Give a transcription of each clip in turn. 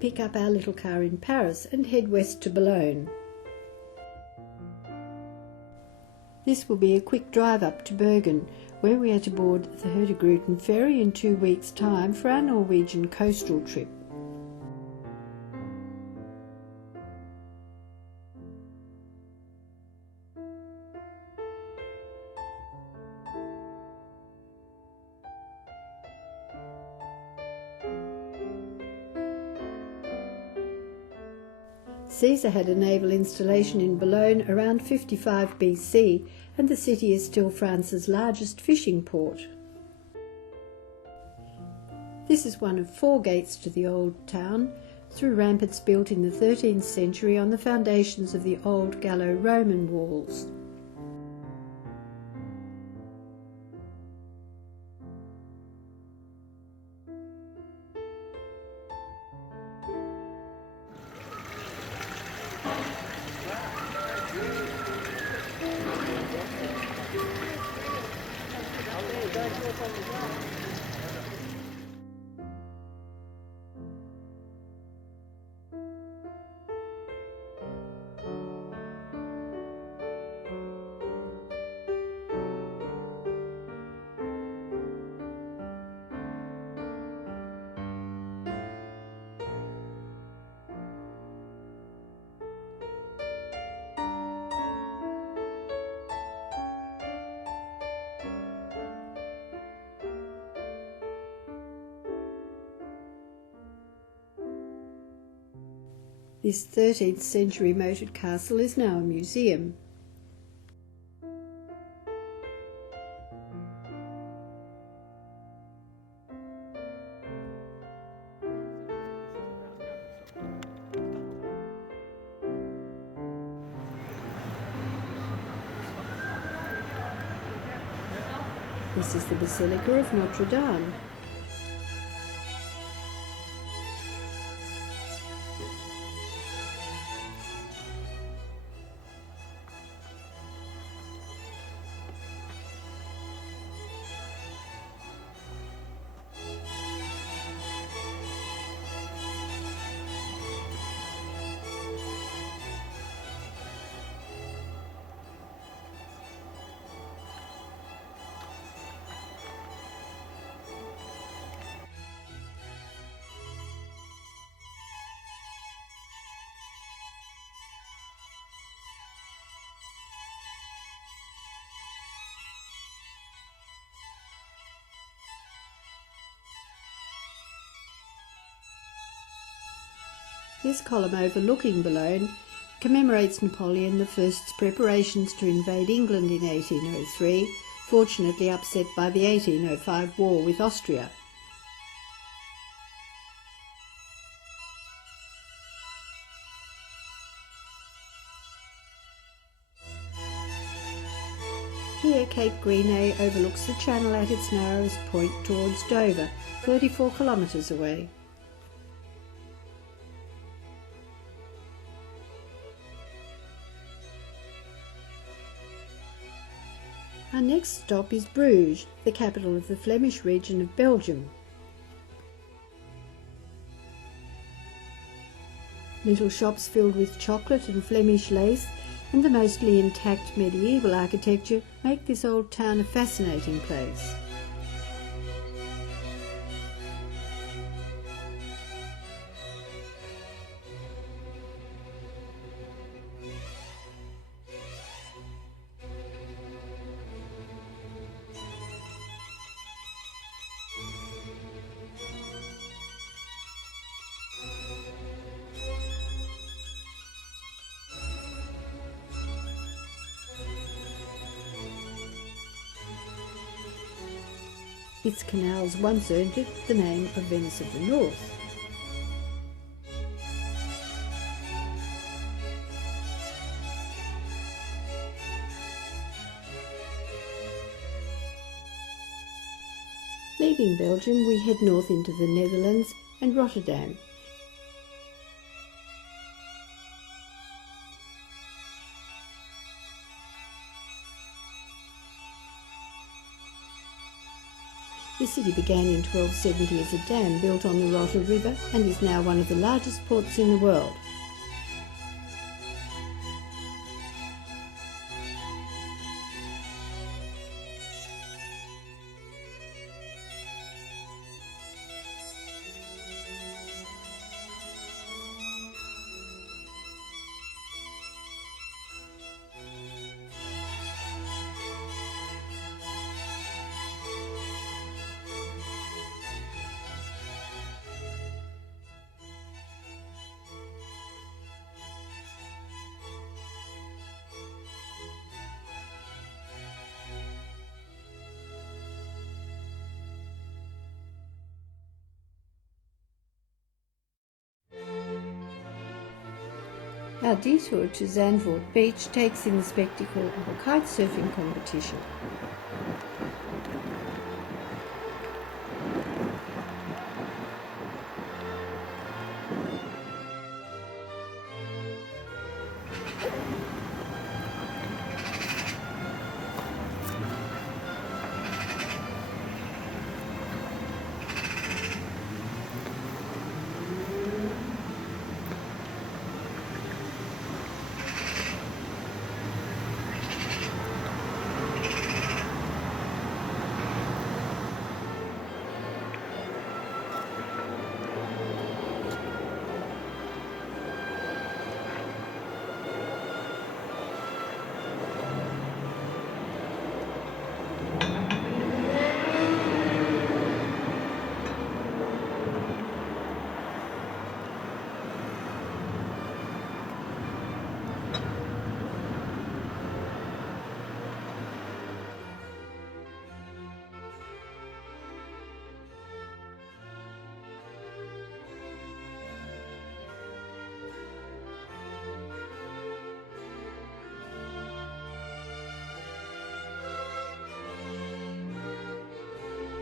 pick up our little car in Paris and head west to Boulogne. This will be a quick drive up to Bergen, where we are to board the Hurtigruten ferry in 2 weeks' time for our Norwegian coastal trip. Caesar had a naval installation in Boulogne around 55 BC, and the city is still France's largest fishing port. This is one of 4 gates to the old town, through ramparts built in the 13th century on the foundations of the old Gallo-Roman walls. This 13th century moated castle is now a museum. This is the Basilica of Notre Dame. This column overlooking Boulogne commemorates Napoleon I's preparations to invade England in 1803, fortunately upset by the 1805 war with Austria. Here Cape Greenay overlooks the channel at its narrowest point towards Dover, 34 kilometres away. Our next stop is Bruges, the capital of the Flemish region of Belgium. Little shops filled with chocolate and Flemish lace and the mostly intact medieval architecture make this old town a fascinating place. Its canals once earned it the name of Venice of the North. Leaving Belgium, we head north into the Netherlands and Rotterdam. The city began in 1270 as a dam built on the Rotter River and is now one of the largest ports in the world. Our detour to Zandvoort Beach takes in the spectacle of a kite surfing competition.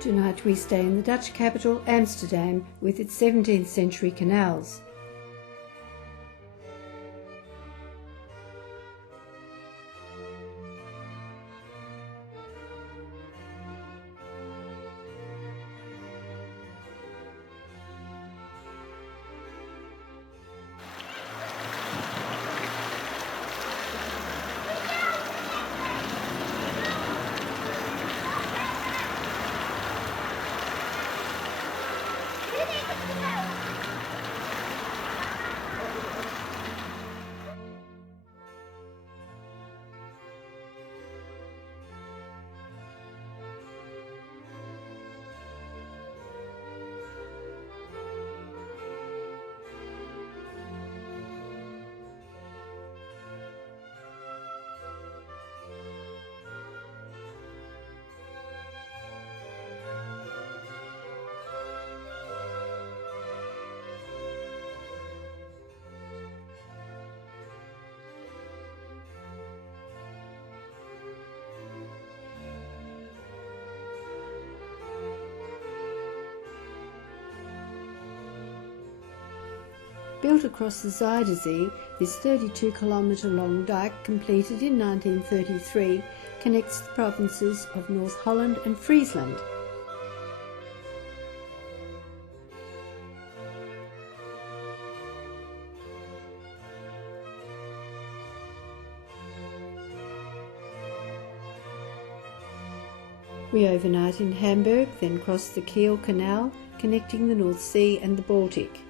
Tonight we stay in the Dutch capital Amsterdam with its 17th century canals. Built across the Zuiderzee, this 32-kilometre-long dike, completed in 1933, connects the provinces of North Holland and Friesland. We overnight in Hamburg, then cross the Kiel Canal, connecting the North Sea and the Baltic.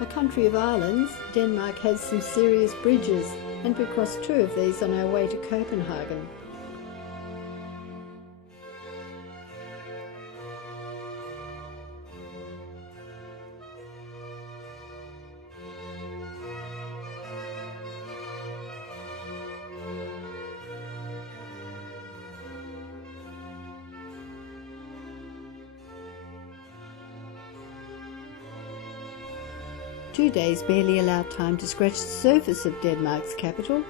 A country of islands, Denmark has some serious bridges, and we crossed 2 of these on our way to Copenhagen. Two days barely allowed time to scratch the surface of Denmark's capital.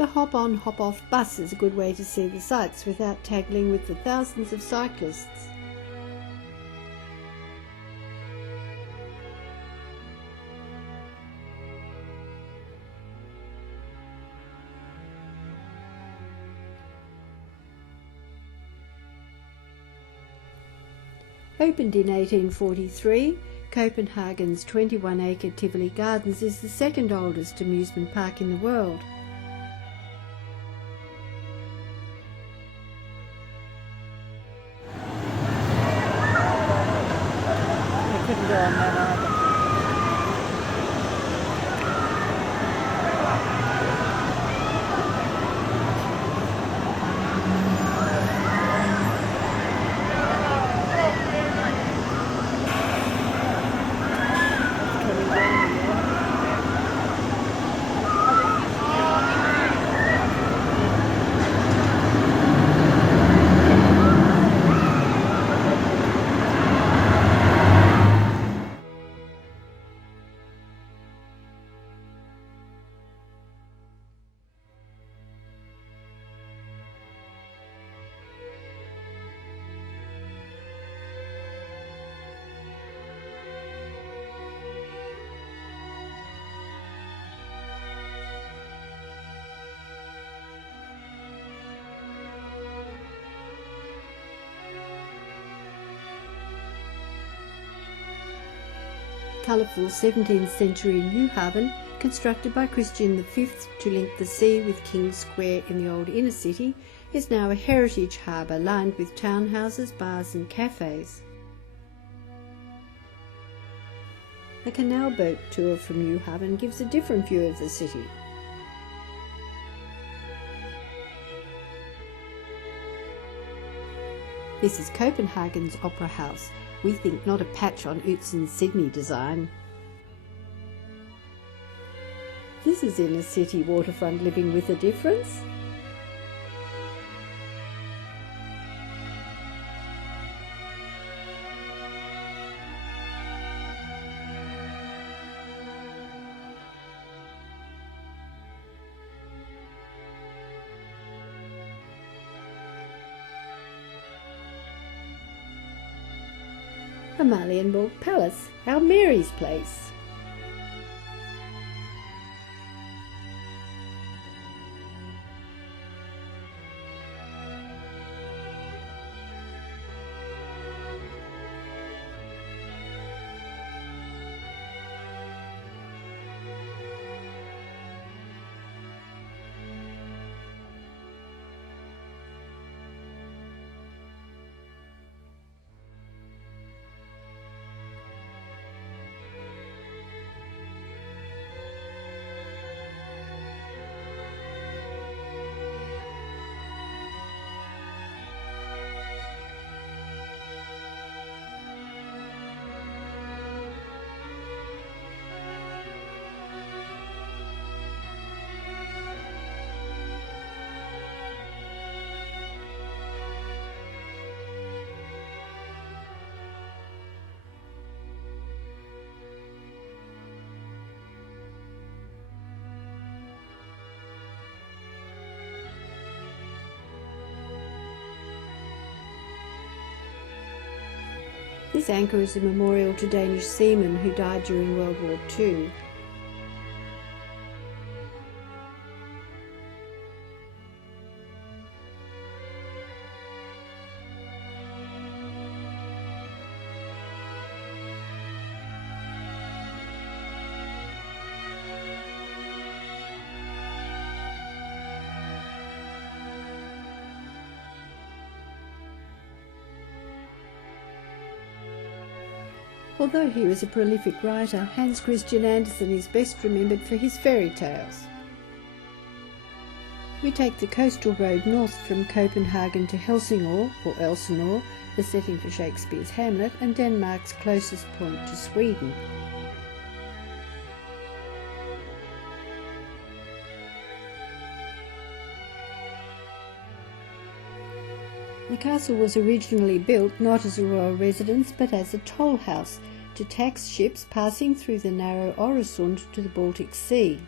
The hop-on, hop-off bus is a good way to see the sights without tagging with the thousands of cyclists. Opened in 1843, Copenhagen's 21-acre Tivoli Gardens is the second oldest amusement park in the world. I couldn't go on that either. Colourful 17th century New Haven, constructed by Christian V to link the sea with King's Square in the old inner city, is now a heritage harbour lined with townhouses, bars and cafes. A canal boat tour from New Haven gives a different view of the city. This is Copenhagen's Opera House. We think not a patch on Utzon's Sydney design. This is inner city waterfront living with a difference. Amalienborg Palace, our Mary's place. This anchor is a memorial to Danish seamen who died during World War II. Although he was a prolific writer, Hans Christian Andersen is best remembered for his fairy tales. We take the coastal road north from Copenhagen to Helsingør, or Elsinore, the setting for Shakespeare's Hamlet, and Denmark's closest point to Sweden. The castle was originally built not as a royal residence but as a toll house to tax ships passing through the narrow Øresund to the Baltic Sea.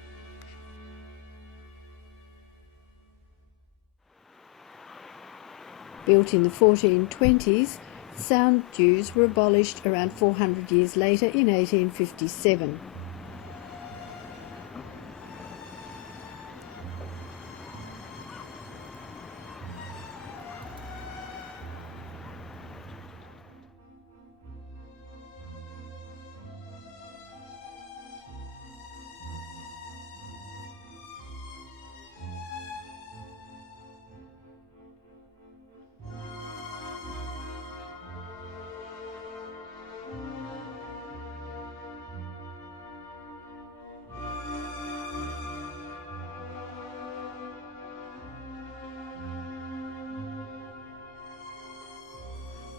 Built in the 1420s, sound dues were abolished around 400 years later in 1857.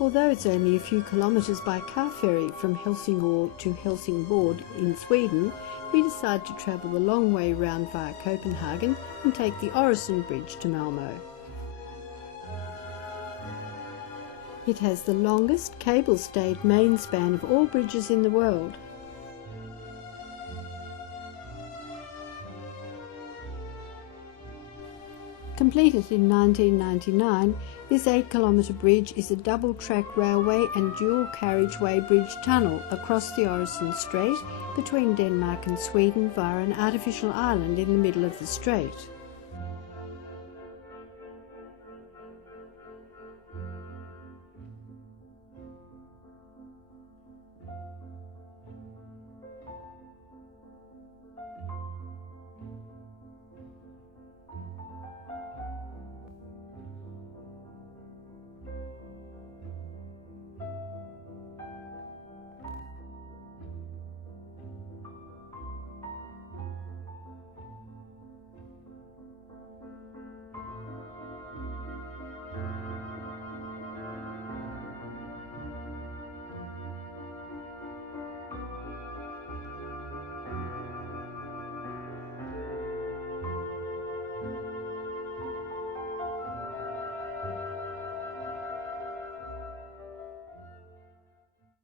Although it's only a few kilometres by car ferry from Helsingør to Helsingborg in Sweden, we decide to travel the long way round via Copenhagen and take the Øresund Bridge to Malmö. It has the longest cable-stayed main span of all bridges in the world. Completed in 1999, this 8-kilometre bridge is a double-track railway and dual-carriageway bridge tunnel across the Øresund Strait between Denmark and Sweden via an artificial island in the middle of the strait.